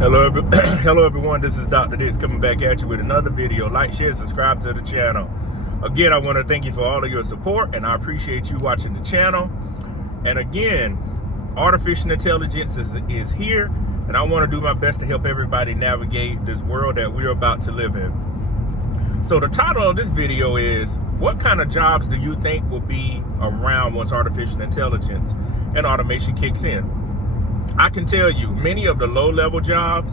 Hello everyone, this is Dr. Dix coming back at you with another video. Like, share, subscribe to the channel. Again, I want to thank you for all of your support, and I appreciate you watching the channel. And again, artificial intelligence is here, and I want to do my best to help everybody navigate this world that we're about to live in. So the title of this video is, what kind of jobs do you think will be around once artificial intelligence and automation kicks in? I can tell you, many of the low-level jobs,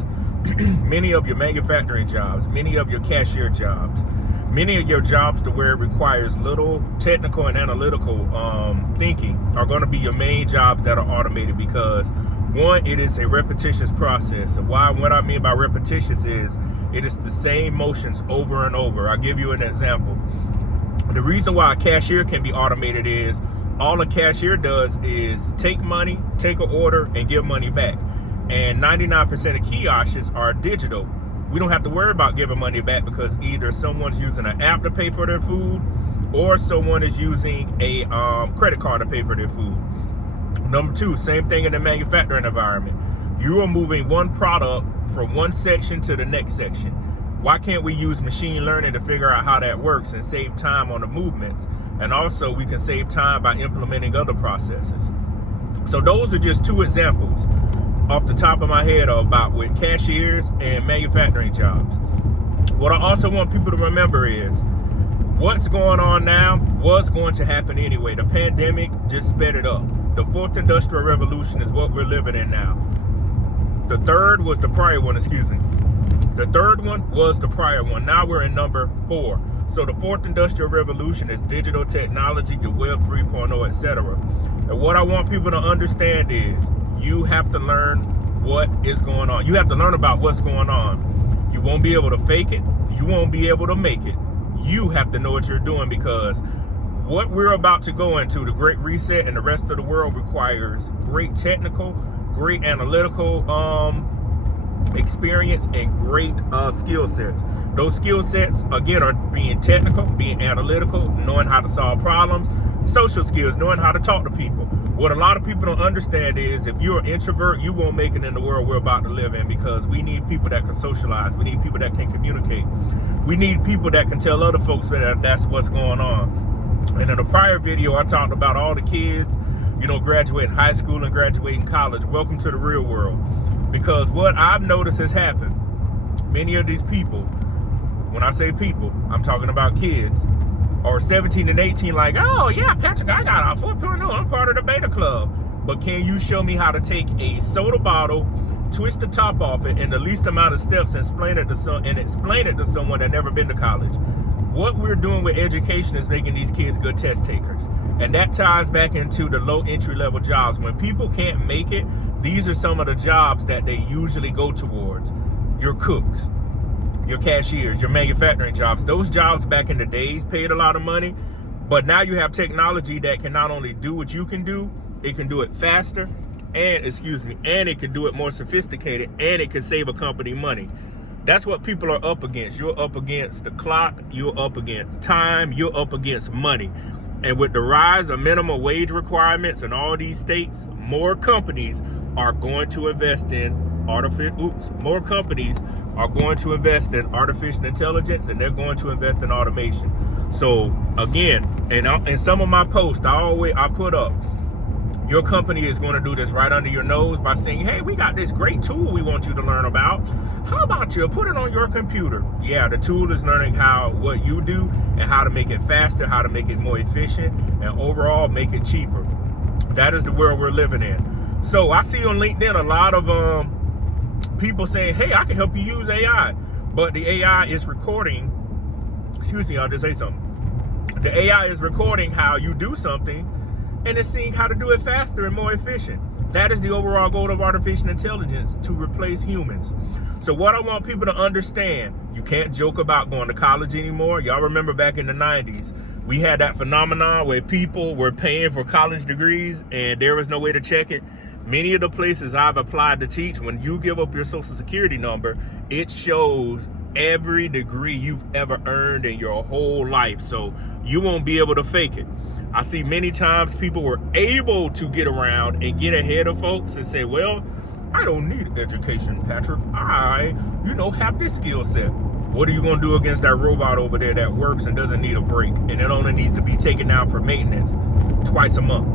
many of your manufacturing jobs, many of your cashier jobs, many of your jobs to where it requires little technical and analytical thinking are going to be your main jobs that are automated, because one, it is a repetitious process. And what I mean by repetitious is it is the same motions over and over. I'll give you an example. The reason why a cashier can be automated is all a cashier does is take money, take an order, and give money back. And 99% of kiosks are digital. We don't have to worry about giving money back, because either someone's using an app to pay for their food, or someone is using a credit card to pay for their food. Number two, same thing in the manufacturing environment. You are moving one product from one section to the next section. Why can't we use machine learning to figure out how that works and save time on the movements? And also we can save time by implementing other processes. So those are just two examples off the top of my head about with cashiers and manufacturing jobs. What I also want people to remember is what's going on now was going to happen anyway. The pandemic just sped it up. The fourth industrial revolution is what we're living in now. The third was the prior one, The third one was the prior one. Now we're in number 4. So the fourth industrial revolution is digital technology, the web 3.0, etc. And what I want people to understand is you have to learn what is going on. You have to learn about what's going on. You won't be able to fake it. You won't be able to make it. You have to know what you're doing, because what we're about to go into, the Great Reset and the rest of the world, requires great technical, great analytical experience, and great skill sets. Those skill sets, again, are being technical, being analytical, knowing how to solve problems, social skills, knowing how to talk to people. What a lot of people don't understand is if you're an introvert, you won't make it in the world we're about to live in, because we need people that can socialize. We need people that can communicate. We need people that can tell other folks that that's what's going on. And in a prior video, I talked about all the kids, graduating high school and graduating college. Welcome to the real world. Because what I've noticed has happened, many of these people, when I say people, I'm talking about kids, are 17 and 18 like, oh yeah, Patrick, I got a 4.0, I'm part of the beta club. But can you show me how to take a soda bottle, twist the top off it in the least amount of steps, and explain it to someone that never been to college? What we're doing with education is making these kids good test takers. And that ties back into the low entry level jobs. When people can't make it, these are some of the jobs that they usually go towards. Your cooks, your cashiers, your manufacturing jobs. Those jobs back in the days paid a lot of money, but now you have technology that can not only do what you can do, it can do it faster, and it can do it more sophisticated, and it can save a company money. That's what people are up against. You're up against the clock, you're up against time, you're up against money. And with the rise of minimum wage requirements in all these states, more companies are going to invest in artificial intelligence, and they're going to invest in automation. So again, in some of my posts, I put up, your company is going to do this right under your nose by saying, hey, we got this great tool we want you to learn about. How about you put it on your computer? Yeah, the tool is learning what you do and how to make it faster, how to make it more efficient, and overall make it cheaper. That is the world we're living in. So I see on LinkedIn a lot of people saying, hey, I can help you use AI. But the AI is recording, I'll just say something. The AI is recording how you do something, and it's seeing how to do it faster and more efficient. That is the overall goal of artificial intelligence, to replace humans. So what I want people to understand, you can't joke about going to college anymore. Y'all remember back in the 90s, we had that phenomenon where people were paying for college degrees and there was no way to check it. Many of the places I've applied to teach, when you give up your social security number, it shows every degree you've ever earned in your whole life. So you won't be able to fake it. I see many times people were able to get around and get ahead of folks and say, well, I don't need education, Patrick. I, have this skill set. What are you going to do against that robot over there that works and doesn't need a break, and it only needs to be taken out for maintenance twice a month?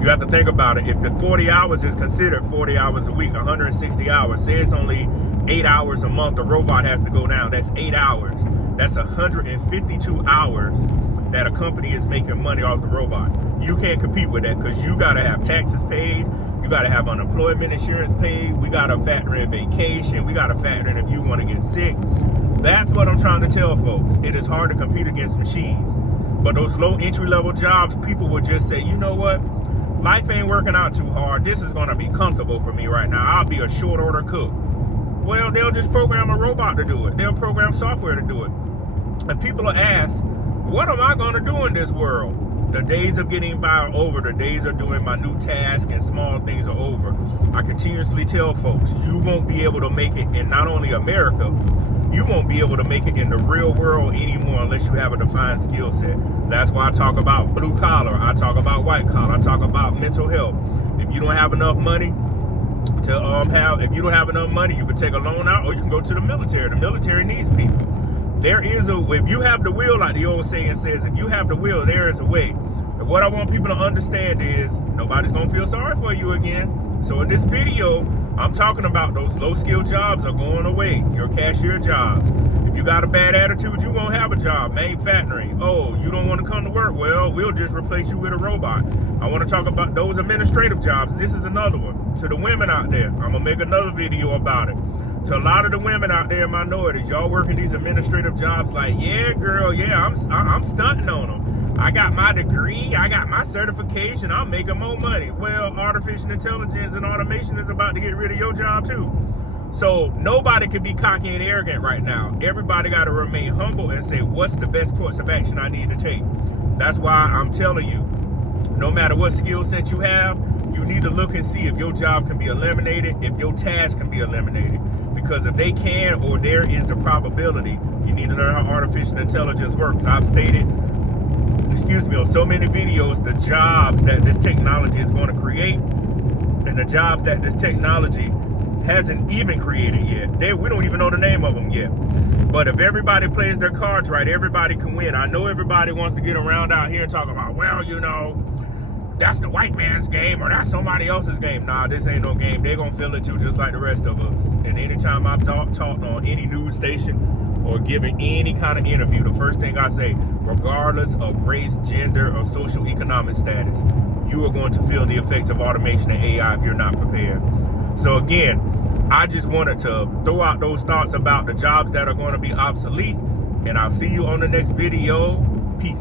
You have to think about it. If the 40 hours is considered 40 hours a week, 160 hours, say it's only 8 hours a month, the robot has to go down. That's 8 hours. That's 152 hours that a company is making money off the robot. You can't compete with that because you got to have taxes paid. You got to have unemployment insurance paid. We got to factor in vacation. We got to factor in if you want to get sick. That's what I'm trying to tell folks. It is hard to compete against machines. But those low entry-level jobs, people will just say, you know what? Life ain't working out too hard. This is going to be comfortable for me right now. I'll be a short order cook. Well, they'll just program a robot to do it. They'll program software to do it. And people will ask, what am I going to do in this world? The days of getting by are over. The days of doing my new task and small things are over. I continuously tell folks, you won't be able to make it in not only America, you won't be able to make it in the real world anymore unless you have a defined skill set. That's why I talk about blue collar. I talk about white collar. I talk about mental health. If you don't have enough money if you don't have enough money, you can take a loan out or you can go to the military. The military needs people. If you have the will, like the old saying says, if you have the will, there is a way. And what I want people to understand is nobody's going to feel sorry for you again. So in this video, I'm talking about those low-skilled jobs are going away. Your cashier jobs. If you got a bad attitude, you won't have a job. Manufacturing. Oh, you don't want to come to work? Well, we'll just replace you with a robot. I want to talk about those administrative jobs. This is another one. To the women out there, I'm going to make another video about it. To a lot of the women out there in minorities, y'all working these administrative jobs like, yeah, girl, yeah, I'm stunting on them. I got my degree, I got my certification, I'm making more money. Well, artificial intelligence and automation is about to get rid of your job too. So nobody can be cocky and arrogant right now. Everybody got to remain humble and say, what's the best course of action I need to take? That's why I'm telling you, no matter what skill set you have, you need to look and see if your job can be eliminated, if your task can be eliminated. Because if they can, or there is the probability, you need to learn how artificial intelligence works. I've stated, on so many videos, the jobs that this technology is going to create and the jobs that this technology hasn't even created yet. We don't even know the name of them yet. But if everybody plays their cards right, everybody can win. I know everybody wants to get around out here and talk about, well, that's the white man's game or that's somebody else's game. Nah, this ain't no game. They're going to feel it too, just like the rest of us. And anytime I've talked on any news station or given any kind of interview, the first thing I say, regardless of race, gender, or social economic status, you are going to feel the effects of automation and AI if you're not prepared. So again, I just wanted to throw out those thoughts about the jobs that are going to be obsolete. And I'll see you on the next video. Peace.